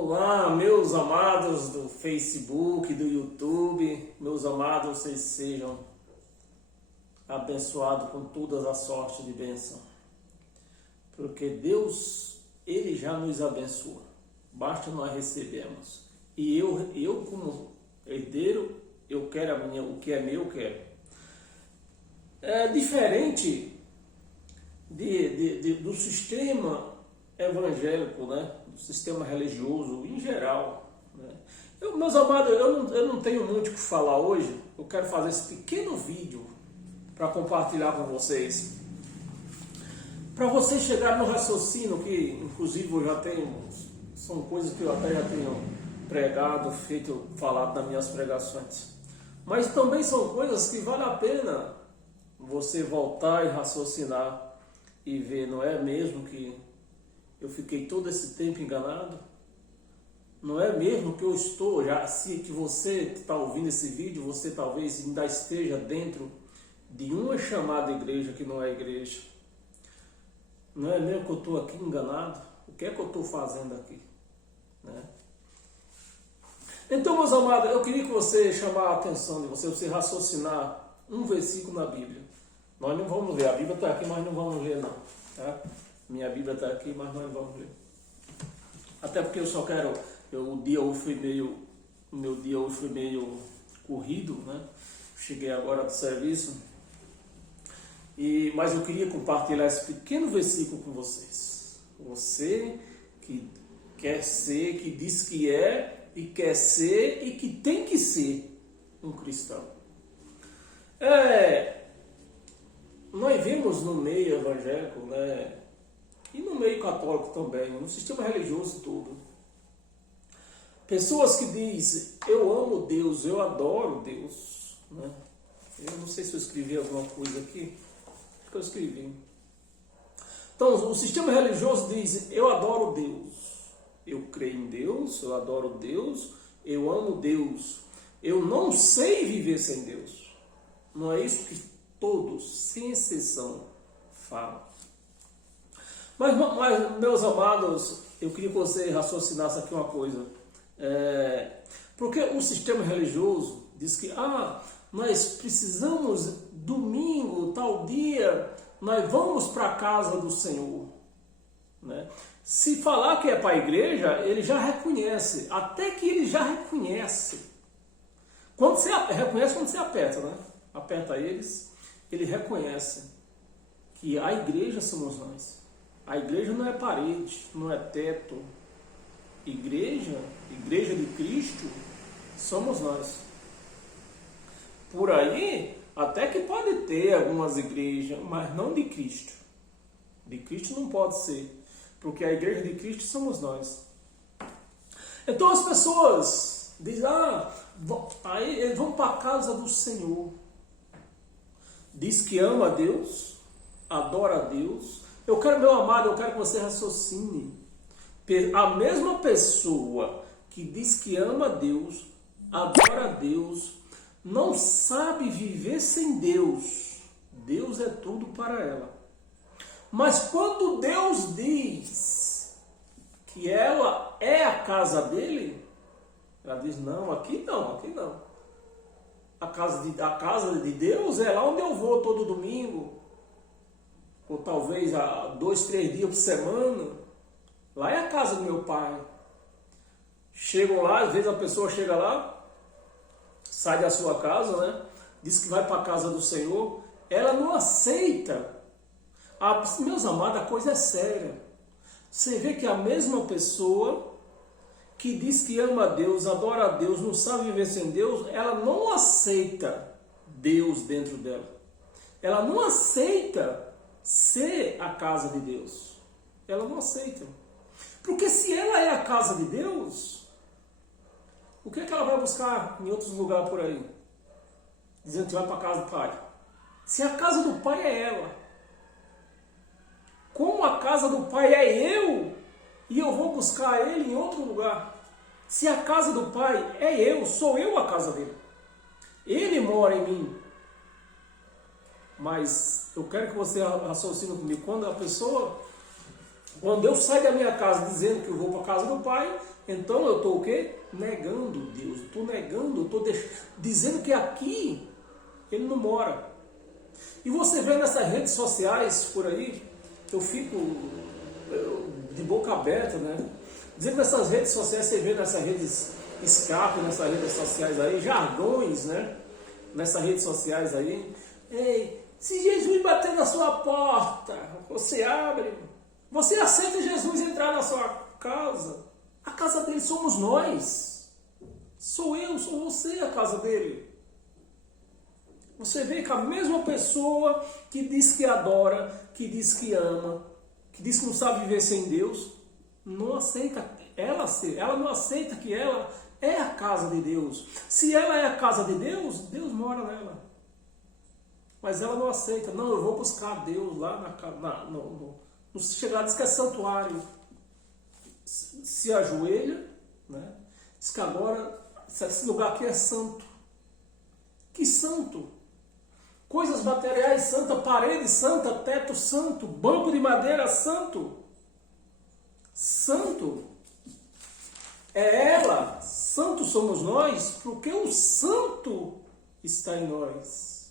Olá, meus amados do Facebook, do YouTube, meus amados, vocês sejam abençoados com todas as sortes de bênção, porque Deus, Ele já nos abençoa, basta nós recebermos. E eu como herdeiro, eu quero o que é meu, eu quero. É diferente do sistema evangélico, né? Do sistema religioso em geral, né? Meus amados, eu não tenho muito o que falar hoje. Eu quero fazer esse pequeno vídeo para compartilhar com vocês, para vocês chegarem no raciocínio que, inclusive, eu já tenho, são coisas que eu até já tenho pregado, falado nas minhas pregações, mas também são coisas que vale a pena você voltar e raciocinar e ver, não é mesmo que eu fiquei todo esse tempo enganado? Não é mesmo que eu estou, que você que está ouvindo esse vídeo, você talvez ainda esteja dentro de uma chamada igreja que não é igreja? Não é mesmo que eu estou aqui enganado? O que é que eu estou fazendo aqui? Né? Então, meus amados, eu queria que você chamasse a atenção de você raciocinar um versículo na Bíblia. Nós não vamos ler, a Bíblia está aqui, mas não vamos ler não, tá? Minha Bíblia está aqui, mas nós vamos ler. Até porque eu só quero, o meu dia hoje foi meio corrido, né? Cheguei agora do serviço, mas eu queria compartilhar esse pequeno versículo com vocês. Você que quer ser, que diz que é, e quer ser, e que tem que ser um cristão. Nós vemos no meio evangélico, né? E no meio católico também, no sistema religioso todo, pessoas que dizem, eu amo Deus, eu adoro Deus, né? Eu não sei se eu escrevi alguma coisa aqui, acho que eu escrevi. Então, o sistema religioso diz, eu adoro Deus, eu creio em Deus, eu adoro Deus, eu amo Deus, eu não sei viver sem Deus. Não é isso que todos, sem exceção, falam. Mas, meus amados, eu queria que você raciocinasse aqui uma coisa. Porque o sistema religioso diz que nós precisamos, domingo, tal dia, nós vamos para a casa do Senhor. Né? Se falar que é para a igreja, ele já reconhece. Até que ele já reconhece. Reconhece quando você aperta, né? Aperta eles, ele reconhece que a igreja somos nós. A igreja não é parede, não é teto. Igreja de Cristo, somos nós. Por aí, até que pode ter algumas igrejas, mas não de Cristo. De Cristo não pode ser, porque a igreja de Cristo somos nós. Então as pessoas dizem, aí eles vão para a casa do Senhor. Diz que ama a Deus, adora a Deus. Meu amado, eu quero que você raciocine. A mesma pessoa que diz que ama a Deus, adora a Deus, não sabe viver sem Deus. Deus é tudo para ela. Mas quando Deus diz que ela é a casa dele, ela diz, não, aqui não. A casa de Deus é lá onde eu vou todo domingo, ou talvez 2, 3 dias por semana. Lá é a casa do meu pai. Chegam lá, às vezes a pessoa chega lá, sai da sua casa, né? Diz que vai para a casa do Senhor, ela não aceita. Meus amados, a coisa é séria. Você vê que a mesma pessoa que diz que ama a Deus, adora a Deus, não sabe viver sem Deus, ela não aceita Deus dentro dela. Ela não aceita ser a casa de Deus. Ela não aceita. Porque se ela é a casa de Deus, o que é que ela vai buscar em outros lugares por aí? Dizendo que vai para a casa do Pai. Se a casa do Pai é ela, como a casa do Pai é eu, e eu vou buscar ele em outro lugar? Se a casa do Pai é eu, sou eu a casa dele. Ele mora em mim. Mas eu quero que você raciocine comigo. Quando a pessoa Quando eu saio da minha casa dizendo que eu vou para a casa do Pai, então eu estou o quê? Negando Deus. Estou negando, estou dizendo que aqui Ele não mora. E você vê nessas redes sociais por aí, eu fico de boca aberta, né? Dizendo que nessas redes sociais, você vê nessas redes escape, nessas redes sociais aí, jargões, né? Nessas redes sociais aí. Ei, se Jesus bater na sua porta, você abre, você aceita Jesus entrar na sua casa. A casa dele somos nós. Sou eu, sou você a casa dele. Você vê que a mesma pessoa que diz que adora, que diz que ama, que diz que não sabe viver sem Deus, não aceita ela não aceita que ela é a casa de Deus. Se ela é a casa de Deus, Deus mora nela. Mas ela não aceita. Não, eu vou buscar Deus lá no chegar, diz que é santuário. Se ajoelha, né? Diz que agora esse lugar aqui é santo. Que santo? Coisas materiais santas, parede santa, teto santo, banco de madeira santo. Santo é ela, santo somos nós, porque o santo está em nós.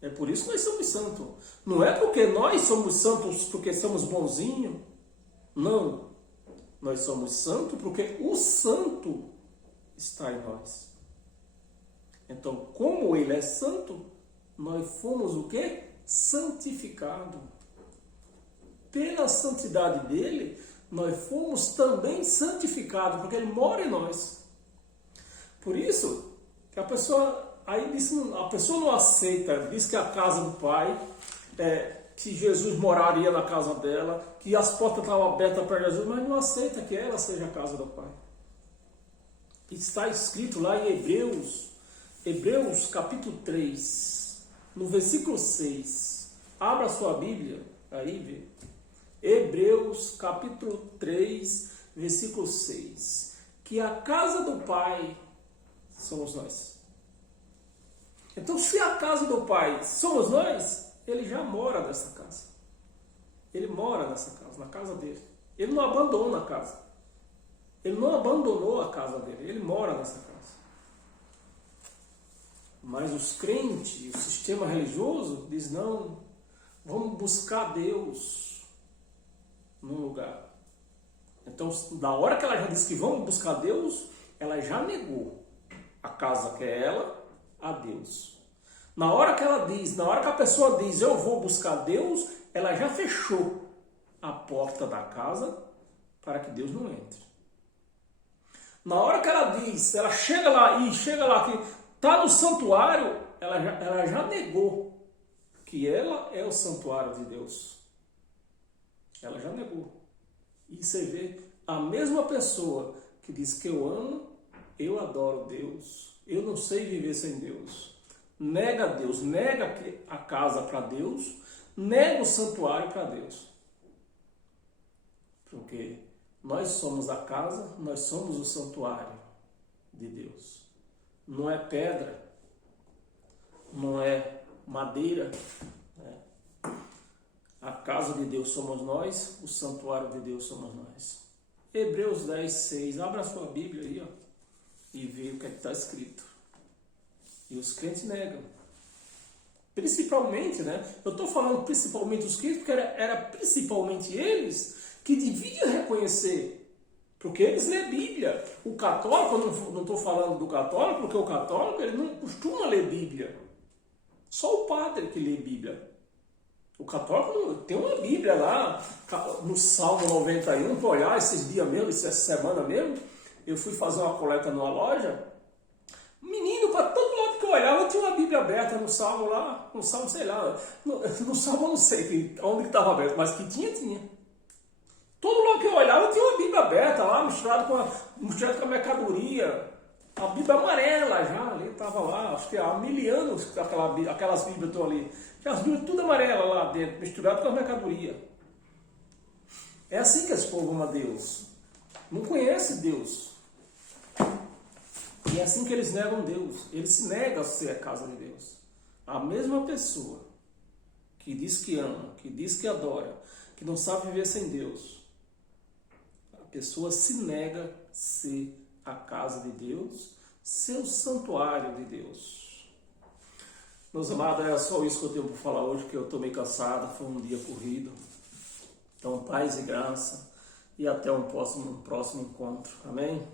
É por isso que nós somos santos. Não é porque nós somos santos porque somos bonzinhos. Não. Nós somos santos porque o santo está em nós. Então, como ele é santo, nós fomos o quê? Santificado. Pela santidade dele, nós fomos também santificados, porque ele mora em nós. Por isso, que a pessoa, a pessoa não aceita, diz que a casa do Pai, que Jesus moraria na casa dela, que as portas estavam abertas para Jesus, mas não aceita que ela seja a casa do Pai. Está escrito lá em Hebreus capítulo 3, no versículo 6. Abra sua Bíblia, aí vê. Hebreus capítulo 3, versículo 6. Que a casa do Pai somos nós. Então, se a casa do Pai somos nós, ele já mora nessa casa. Ele mora nessa casa, na casa dele. Ele não abandona a casa. Ele não abandonou a casa dele, ele mora nessa casa. Mas os crentes, o sistema religioso, diz não, vamos buscar Deus num lugar. Então, na hora que ela já disse que vamos buscar Deus, ela já negou a casa que é ela a Deus. Na hora que ela diz, na hora que a pessoa diz eu vou buscar Deus, ela já fechou a porta da casa para que Deus não entre. Na hora que ela diz, ela chega lá que está no santuário, ela já negou que ela é o santuário de Deus. Ela já negou. E você vê a mesma pessoa que diz que eu amo, eu adoro Deus, eu não sei viver sem Deus. Nega Deus, nega a casa para Deus, nega o santuário para Deus. Porque nós somos a casa, nós somos o santuário de Deus. Não é pedra, não é madeira. A casa de Deus somos nós, o santuário de Deus somos nós. Hebreus 10, 6. Abra a sua Bíblia aí, ó, e vê o que é que está escrito. E os crentes negam. Principalmente, né? Eu estou falando principalmente dos crentes, porque era principalmente eles que deviam reconhecer. Porque eles lêem Bíblia. O católico, eu não estou falando do católico, porque o católico ele não costuma ler Bíblia. Só o padre que lê Bíblia. O católico tem uma Bíblia lá, no Salmo 91, para olhar esses dias mesmo, essa semana mesmo. Eu fui fazer uma coleta numa loja. Menino, para todo lado que eu olhava, tinha uma Bíblia aberta no Salmo lá. No Salmo, sei lá. No Salmo eu não sei onde estava aberto, mas que tinha. Todo lado que eu olhava, tinha uma Bíblia aberta lá, misturada com a mercadoria. A Bíblia amarela já, ali estava lá, acho que há 1000 anos aquelas Bíblias estão ali. As Bíblias tudo amarela lá dentro, misturado com a mercadoria. É assim que esse povo ama Deus. Não conhece Deus. E é assim que eles negam Deus. Eles negam a ser a casa de Deus. A mesma pessoa que diz que ama, que diz que adora, que não sabe viver sem Deus, a pessoa se nega a ser a casa de Deus, ser o santuário de Deus. Meus amados, é só isso que eu tenho para falar hoje, que eu estou meio cansado, foi um dia corrido. Então, paz e graça, e até um próximo encontro. Amém?